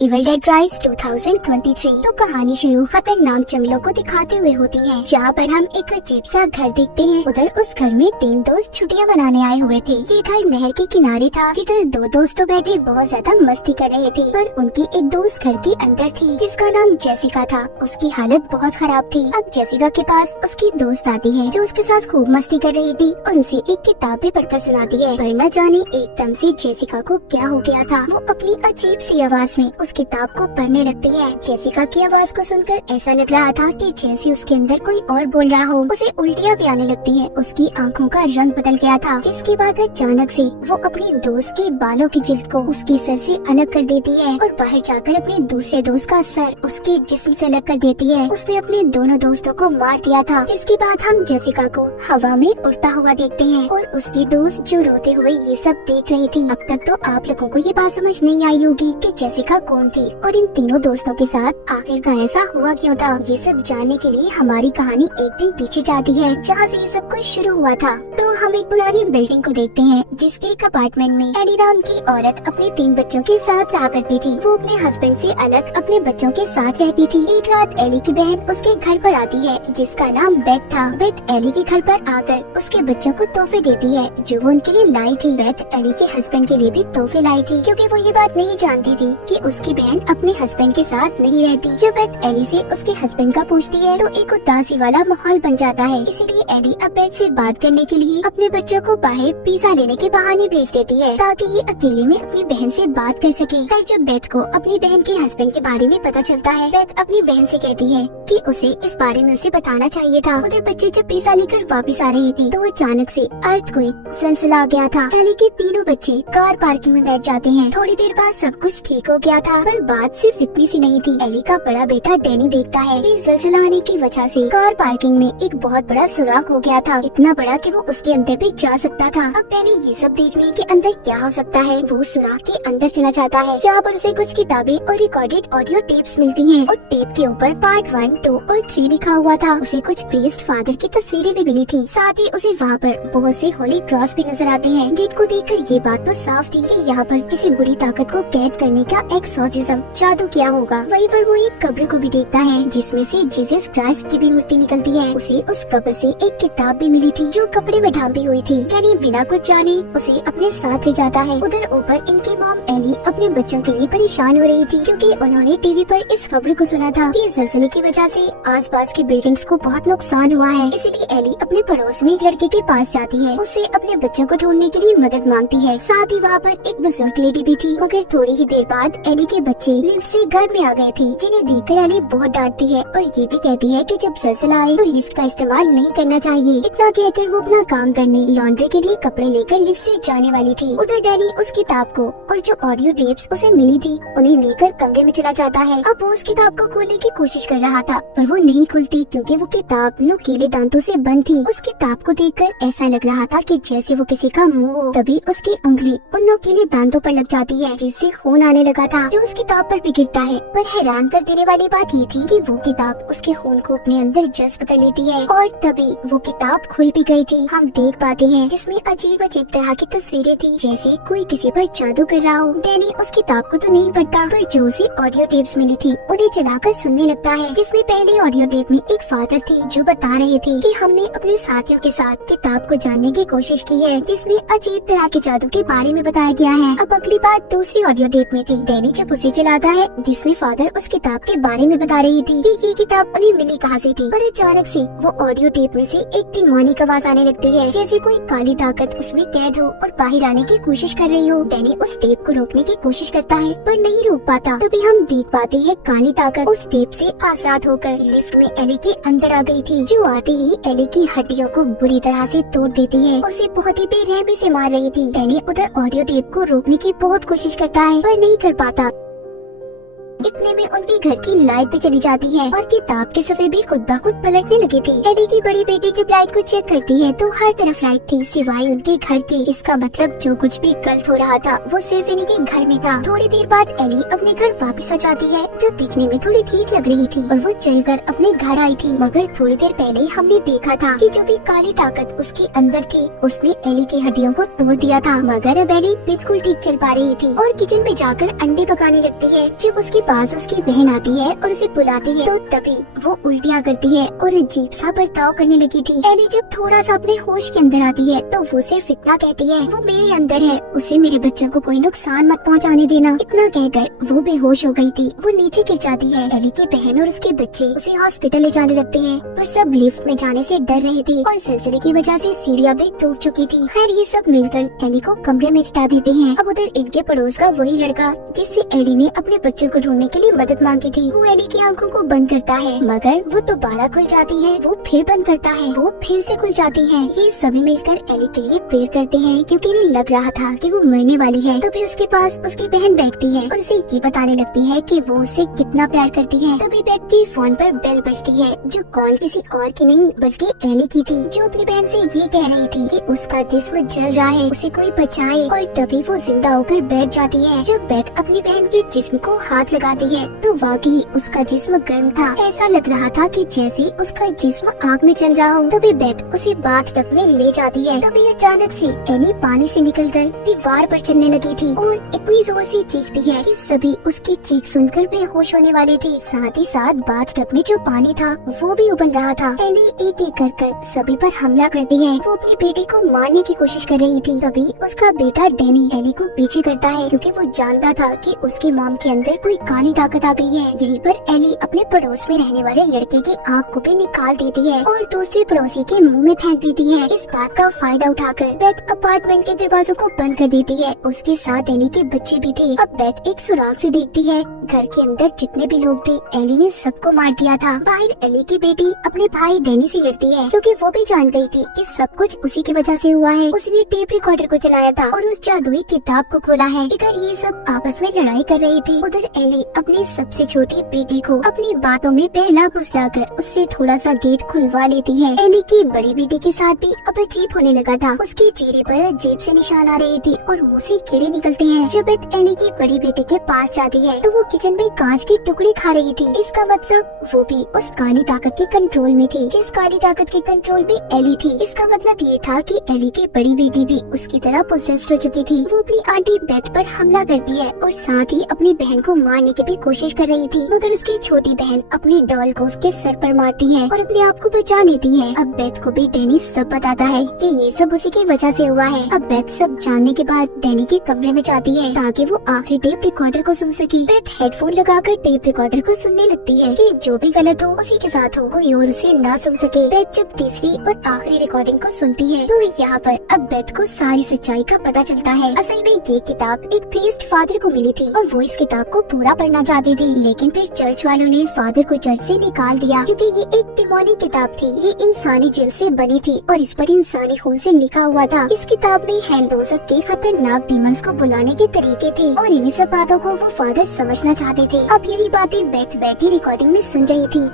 Evil dead rise 2023। तो कहानी शुरू खतरनाक जंगलों को दिखाते हुए होती है, जहाँ पर हम एक अजीब सा घर देखते हैं। उधर उस घर में 3 दोस्त छुट्टियाँ मनाने आए हुए थे। ये घर नहर के किनारे था, जिधर 2 दोस्त तो बैठे बहुत ज्यादा मस्ती कर रहे थे, पर उनकी एक दोस्त घर के अंदर थी जिसका नाम जेसिका था। उसकी हालत बहुत खराब थी। अब जेसिका के पास उसकी दोस्त आती है जो उसके साथ खूब मस्ती कर रही थी और उनसे एक किताब भी पढ़कर सुनाती है। पर न जाने एकदम से जेसिका को क्या हो गया था। वो अपनी अजीब सी आवाज में उस किताब को पढ़ने लगती है। जेसिका की आवाज को सुनकर ऐसा लग रहा था कि जैसे उसके अंदर कोई और बोल रहा हो। उसे उल्टियाँ भी आने लगती है। उसकी आंखों का रंग बदल गया था, जिसके बाद अचानक से वो अपनी दोस्त के बालों की जिल्द को उसके सर से अलग कर देती है और बाहर जाकर अपने दूसरे दोस्त का सर उसके जिस्म से अलग कर देती है। उसने अपने दोनों दोस्तों को मार दिया था। जिसके बाद हम जेसिका को हवा में उड़ता हुआ देखते हैं और उसकी दोस्त जो रोते हुए ये सब देख रही थी। अब तक तो आप लोगों को ये बात समझ नहीं आई होगी कि जेसिका कौन थी और इन तीनों दोस्तों के साथ आखिरकार ऐसा हुआ क्यों था। ये सब जानने के लिए हमारी कहानी एक दिन पीछे जाती है, जहाँ से ये सब कुछ शुरू हुआ था। तो हम एक पुरानी बिल्डिंग को देखते हैं, जिसके एक अपार्टमेंट में एली नाम की औरत अपने 3 बच्चों के साथ रहा करती थी। वो अपने हस्बैंड से अलग अपने बच्चों के साथ रहती थी। एक रात एली की बहन उसके घर पर आती है, जिसका नाम बेथ था। बेथ एली के घर पर आकर उसके बच्चों को तोहफे देती है जो वो उनके लिए लाई थी। बेथ एली के हस्बैंड के लिए भी तोहफे लाई थी, क्योंकि वो ये बात नहीं जानती थी कि उसकी बहन अपने हस्बैंड के साथ नहीं रहती। जब बेथ एली से उसके हस्बैंड का पूछती है तो एक उदासी वाला माहौल बन जाता है। इसीलिए एली अब बेथ से बात करने के लिए अपने बच्चों को बाहर पिज्जा लेने के बहाने भेज देती है, ताकि ये अकेले में अपनी बहन से बात कर सके। फिर जब बेथ को अपनी बहन के हस्बैंड के बारे में पता चलता है, बेथ अपनी बहन से कहती है कि उसे इस बारे में उसे बताना चाहिए था। उधर बच्चे जब पिज्जा लेकर वापस आ रहे थे तो अचानक से अर्थक्वेक जलजला आ गया था। एली के तीनों बच्चे कार पार्किंग में बैठ जाते हैं। थोड़ी देर बाद सब कुछ ठीक हो गया था, पर बात सिर्फ इतनी सी नहीं थी। एली का बड़ा बेटा डैनी देखता है कि जलजला आने की वजह से कार पार्किंग में एक बहुत बड़ा सुराख हो गया था, इतना बड़ा कि वो उसके अंदर भी जा सकता था। अब डैनी ये सब देखने के अंदर क्या हो सकता है, वो सुराख के अंदर चला जाता है, जहाँ पर उसे कुछ किताबें और रिकॉर्डेड ऑडियो टेप्स मिलती हैं और टेप के ऊपर पार्ट 1, 2 और 3 लिखा हुआ था। उसे कुछ प्रीस्ट फादर की तस्वीरें भी मिली थी। साथ ही उसे वहाँ पर बहुत से होली क्रॉस भी नजर आते हैं, जिनको देखकर ये बात तो साफ थी कि यहाँ पर किसी बुरी ताकत को कैद करने का एक्सोर्सिज्म जादू किया होगा। वहीं पर वो एक कब्र को भी देखता है, जिसमें से जीसस क्राइस्ट की भी मूर्ति निकलती है। उसे उस कब्र से एक किताब भी मिली थी जो कपड़े में ढांपी हुई थी। डैनी बिना कुछ जाने उसे अपने साथ ले जाता है। उधर ऊपर इनकी मॉम एली अपने बच्चों के लिए परेशान हो रही थी, क्योंकि उन्होंने टीवी पर इस खबर को सुना था कि जलजले की वजह से आसपास की बिल्डिंग्स को बहुत नुकसान हुआ है। इसीलिए एली अपने पड़ोस में एक लड़के के पास जाती है, उससे अपने बच्चों को ढूंढने के लिए मदद मांगती है। साथ ही वहाँ पर एक बुजुर्ग लेडी भी थी। मगर थोड़ी ही देर बाद एली के बच्चे लिफ्ट से घर में आ गए थे, जिन्हें देखकर एली बहुत डांटती है और ये भी कहती है कि जब जलजला आए तो लिफ्ट का इस्तेमाल नहीं करना चाहिए। इतना कहकर वो अपना काम करने लॉन्ड्री के लिए कपड़े लेकर लिफ्ट से जाने वाली थी। उधर डैनी उस किताब को और जो ऑडियो टेप्स उसे मिली थी उन्हें लेकर कमरे में चला जाता है। अब वो उस किताब को खोलने की कोशिश कर रहा था, पर वो नहीं खुलती, क्योंकि वो किताब नुकीले दांतों से बंद थी। उस किताब को देखकर ऐसा लग रहा था कि जैसे वो किसी का मुंह हो। तभी उसकी उंगली उन नुकीले दांतों पर लग जाती है, जिससे खून आने लगा था, जो उस किताब पर भी गिरता है। पर हैरान कर देने वाली बात ये थी कि वो किताब उसके खून को अपने अंदर जज्ब कर लेती है और तभी वो किताब खुल भी गई थी। हम देख पाते हैं जिसमें अजीब अजीब तरह की तस्वीरें थी, जैसे कोई किसी पर जादू कर रहा हो। डैनी उस किताब को तो नहीं पढ़ता, पर जो उसे ऑडियो टेप्स मिली थी उन्हें चलाकर सुनने लगता है, जिसमें पहले ऑडियो टेप में एक फादर थे जो बता रहे थे कि हमने अपने साथियों के साथ किताब को जानने की कोशिश की है, जिसमें अजीब तरह के जादू के बारे में बताया गया है। अब अगली बात दूसरी ऑडियो टेप में थी। डैनी जब उसे चलाता है, जिसमें फादर उस किताब के बारे में बता रही थी कि ये किताब उन्हें मिली कहाँ से थी। पर अचानक से वो ऑडियो टेप में से एक डिमोनिक आवाज आने लगती है, जैसे कोई काली ताकत उसमें कैद हो और बाहर आने की कोशिश कर रही हो। डैनी उस टेप को रोकने की कोशिश करता है, पर नहीं रोक पाता। तभी हम देख पाते हैं काली ताकत उस टेप से आजाद होकर लिफ्ट में एली के अंदर आ गई थी, जो आते ही एली की हड्डियों को बुरी तरह से तोड़ देती है और उसे बहुत ही बेरहमी से मार रही थी। डैनी उधर ऑडियो टेप को रोकने की बहुत कोशिश करता है, पर नहीं कर पाता। इतने इतने में उनके घर की लाइट भी चली जाती है और किताब के सफ़े भी खुद ब खुद पलटने लगे थे। एली की बड़ी बेटी जब लाइट को चेक करती है तो हर तरफ लाइट थी सिवाय उनके घर के। इसका मतलब जो कुछ भी गलत हो रहा था वो सिर्फ इन्हीं के घर में था। थोड़ी देर बाद एली अपने घर वापस आ जाती है जो दिखने में थोड़ी ठीक लग रही थी और वो चलकर अपने घर आई थी। मगर थोड़ी देर पहले हमने देखा था कि जो भी काली ताकत उसके अंदर थी उसने एली की हड्डियों को तोड़ दिया था। मगर अब एली बिल्कुल ठीक चल पा रही थी और किचन में जाकर अंडे पकाने लगती है। जब उसके पास उसकी बहन आती है और उसे बुलाती है तो तभी वो उल्टियाँ करती है और अजीब सा बर्ताव करने लगी थी। एली जब थोड़ा सा अपने होश के अंदर आती है तो वो सिर्फ इतना कहती है, वो मेरे अंदर है, उसे मेरे बच्चों को कोई नुकसान मत पहुंचाने देना। इतना कहकर वो बेहोश हो गई थी। वो नीचे गिर जाती है। एली की बहन और उसके बच्चे उसे हॉस्पिटल ले जाने लगते हैं पर सब लिफ्ट में जाने से डर रहे थे और सिलसिले की वजह से सीढ़ियां भी टूट चुकी थी। खैर ये सब मिलकर एली को कमरे में हटा देते हैं। अब उधर इनके पड़ोस का वही लड़का जिससे एली ने अपने बच्चों को ढूंढने के लिए मदद मांगी थी, वो एली की आंखों को बंद करता है मगर वो दोबारा खुल जाती है। वो फिर बंद करता है, वो फिर से खुल जाती है। ये सभी मिलकर एली के लिए प्रेयर करते हैं क्योंकि इन्हें लग रहा था कि वो मरने वाली है। तभी उसके पास उसकी बहन बैठती है और उसे ये बताने लगती है कि वो उसे कितना प्यार करती है। तभी बेथ की फोन पर बेल बजती है जो कॉल किसी और की नहीं बल्कि एली की थी, जो अपनी बहन से ये कह रही थी कि उसका जिस्म जल रहा है, उसे कोई बचाए। और तभी वो जिंदा होकर बैठ जाती है। जब बेथ अपनी बहन के जिस्म को हाथ लगाती है तो वाकई उसका जिस्म गर्म था। ऐसा लग रहा था कि जैसे उसका जिस्म आग में चल रहा हो। तभी बेथ उसे बाथ टब में ले जाती है। तभी अचानक से एली पानी से निकलकर दीवार पर चढ़ने लगी थी और इतनी जोर से चीखती है कि सभी उसकी चीख सुनकर बेहोश होने वाले थे। साथ ही साथ बाथ टब में जो पानी था वो भी उबल रहा था। एली एक एक कर सभी पर हमला करती है। वो अपनी बेटी को मारने की कोशिश कर रही थी। तभी उसका बेटा डैनी एली को पीछे करता है क्योंकि वो जानता था कि उसकी मॉम के अंदर कोई काली ताकत आ गई है। यहीं पर एली अपने पड़ोस में रहने वाले लड़के की आँख को भी निकाल देती है और दूसरे पड़ोसी के मुंह में फेंक देती है। इस बात का फायदा उठाकर बेथ अपार्टमेंट के दरवाजों को बंद कर देती है। उसके साथ एली के बच्चे भी थे। अब बेथ एक सुराग से देखती है घर के अंदर जितने भी लोग थे एली ने सबको मार दिया था। बाहर एली की बेटी अपने भाई डैनी से लड़ती है क्योंकि वो भी जान गई थी कि सब कुछ उसी की वजह से हुआ है। उसने टेप रिकॉर्डर को चलाया था और उस जादुई किताब को खोला है। इधर ये सब आपस में लड़ाई कर रही थी। उधर एली अपनी सबसे छोटी बेटी को अपनी बातों में पहला फुसलाकर उससे थोड़ा सा गेट खुलवा लेती है। एली की बड़ी बेटी के साथ भी अब अजीब होने लगा था। उसके चेहरे पर अजीब से निशान आ रहे थे और मुंह से कीड़े निकलते हैं। जब बेथ एली की बड़ी बेटी के पास जाती है तो वो किचन में कांच की टुकड़ी खा रही थी। इसका मतलब वो भी उस काली ताकत के कंट्रोल में थी जिस काली ताकत के कंट्रोल में एली थी। इसका मतलब ये था कि एली की बड़ी बेटी भी उसकी तरह पोसेस्ड हो चुकी थी। वो अपनी आंटी बेथ पर हमला करती है और साथ ही अपनी बहन को मारने की भी कोशिश कर रही थी मगर उसकी छोटी बहन अपनी डॉल को उसके सर पर मारती है और अपने आप को बचा लेती है। अब बेथ को भी डैनी सब बताता है कि ये सब उसी की वजह से हुआ है। अब बेथ सब जानने के बाद डैनी के कमरे में जाती है ताकि वो आखिरी टेप रिकॉर्डर को सुन सके। बेथ हेडफोन लगाकर टेप रिकॉर्डर को सुनने लगती है कि जो भी गलत हो उसी के साथ हो, कोई और उसे ना सुन सके। बेथ जब तीसरी और आखिरी रिकॉर्डिंग को सुनती है तो यहाँ पर अब बेथ को सारी सच्चाई का पता चलता है। असल में ये किताब एक प्रीस्ट फादर को मिली थी और वो इस किताब को पूरा पढ़ना चाहते थे लेकिन फिर चर्च वालों ने फादर को चर्च से निकाल दिया क्योंकि ये एक डिमोनिक किताब थी। ये इंसानी जिल से बनी थी और इस पर इंसानी खून से लिखा हुआ था। इस किताब में हैंदोजक के खतरनाक डीमंस को बुलाने के तरीके थे और इन्हीं सब बातों को वो फादर समझना चाहते थे। अब यही बातें बेथ बैठी रिकॉर्डिंग में सुन रही थी।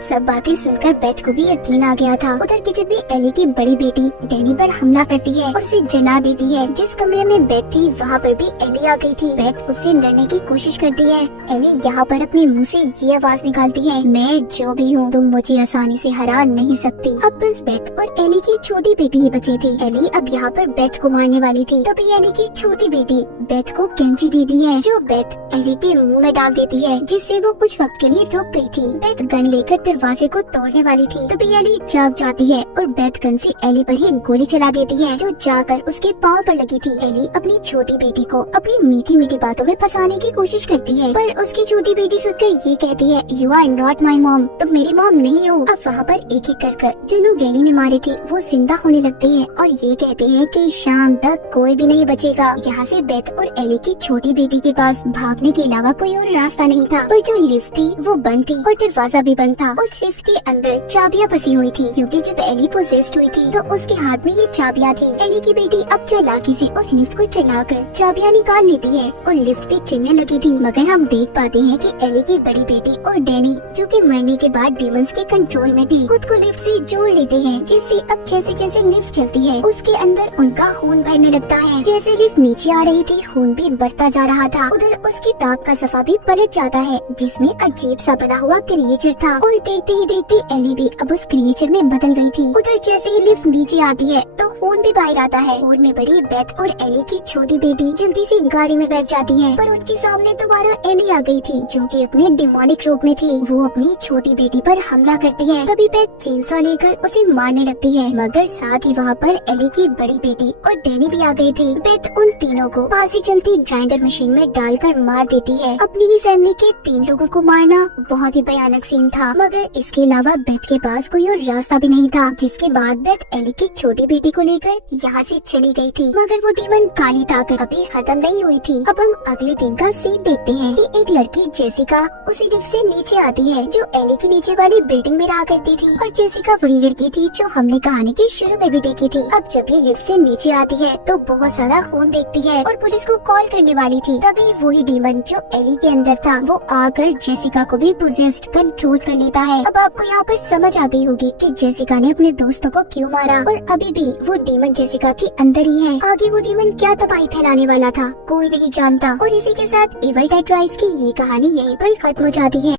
सब बातें सुनकर बेथ को भी यकीन आ गया था। उधर किचन में एली की बड़ी बेटी डैनी पर हमला करती है और उसे जला देती है। जिस कमरे में बेथ थी वहाँ पर भी एली आ गई थी। बेथ उससे लड़ने की कोशिश करती है। एली यहाँ पर अपने मुंह से ये आवाज निकालती है, मैं जो भी हूँ तुम मुझे आसानी से हरा नहीं सकती। अब बस बेथ और एली की छोटी बेटी ही बची थी। एली अब यहाँ पर बेथ को मारने वाली थी। तभी एली की छोटी बेटी बेथ को कैंची देती है जो बेथ एली के मुंह में डाल देती है जिससे वो कुछ वक्त के लिए रुक गई थी। बेथ गन लेकर दरवाजे को तोड़ने वाली थी। तभी एली जाग जाती है और बेथ गन से एली पर ही गोली चला देती है जो जाकर उसके पाँव पर लगी थी। एली अपनी छोटी बेटी को अपनी मीठी मीठी बातों में फंसाने की कोशिश करती है पर उसकी छोटी बेटी सुनकर ये कहती है, you are not my mom, तुम मेरी मॉम नहीं हो। अब वहाँ पर एक एक कर जो लोग एली ने मारे थे वो जिंदा होने लगते हैं और ये कहते हैं कि शाम तक कोई भी नहीं बचेगा। यहाँ से बेथ और एली की छोटी बेटी के पास भागने के अलावा कोई और रास्ता नहीं था पर जो लिफ्ट थी वो बंद थी और दरवाजा भी बंद था। उस लिफ्ट के अंदर चाबियां फंसी हुई थी, क्योंकि जब एली पोजेस्ड हुई थी तो उसके हाथ में ये चाबियां थी। एली की बेटी अब चालाकी से उस लिफ्ट को चलाकर चाबियां निकाल लेती है और लिफ्ट भी चलने लगी थी। मगर हम देख पाते हैं कि एली की बड़ी बेटी और डैनी, जो कि मरने के बाद डीमंस के कंट्रोल में थी, खुद को लिफ्ट से जोड़ लेते हैं, जिससे अब जैसे जैसे लिफ्ट चलती है उसके अंदर उनका खून भरने लगता है। जैसे लिफ्ट नीचे आ रही थी खून भी बढ़ता जा रहा था। उधर उस किताब का सफा भी पलट जाता है जिसमें अजीब सा बना हुआ क्रिएचर था, और देखते ही देखते एली भी अब उस क्रिएचर में बदल गई थी। उधर जैसे ही लिफ्ट नीचे आती है तो खून भी बाहर आता है। खून में भरी बेथ और एली की छोटी बेटी जल्दी से गाड़ी में बैठ जाती है, पर उनके सामने दोबारा एली आ गई थी, जो कि अपने डिमोनिक रूप में थी। वो अपनी छोटी बेटी पर हमला करती है। तभी बेथ चेनसॉ लेकर उसे मारने लगती है, मगर साथ ही वहाँ पर एली की बड़ी बेटी और डैनी भी आ गई थी। बेथ उन तीनों को पास ही चलती ग्राइंडर मशीन में डालकर मार देती है। अपनी ही फैमिली के 3 लोगों को मारना बहुत ही भयानक सीन था, मगर इसके अलावा बेथ के पास कोई और रास्ता भी नहीं था। जिसके बाद बेथ एली की छोटी बेटी को लेकर यहाँ से चली गई थी, मगर वो डीमन काली ताकत अभी खत्म नहीं हुई थी। अब हम अगले दिन का सीन देखते हैं कि एक लड़की जेसिका उसी लिफ्ट से नीचे आती है, जो एली के नीचे वाली बिल्डिंग में रहा करती थी, और जेसिका वही लड़की थी जो हमने कहानी के शुरू में भी देखी थी। अब जब ये लिफ्ट से नीचे आती है तो बहुत सारा खून देखती है और पुलिस को कॉल करने वाली थी। तभी वही डीमन जो एली के अंदर था वो आकर जेसिका को भी पोजेस्ड कंट्रोल कर लेता है। अब आपको यहाँ पर समझ आ गई होगी कि जेसिका ने अपने दोस्तों को क्यों मारा, और अभी भी वो डीमन जेसिका के अंदर ही है। आगे वो डीमन क्या तबाही फैलाने वाला था कोई नहीं जानता। और इसी के साथ इविल डेड राइज की ये कहानी यहीं पर खत्म हो जाती है।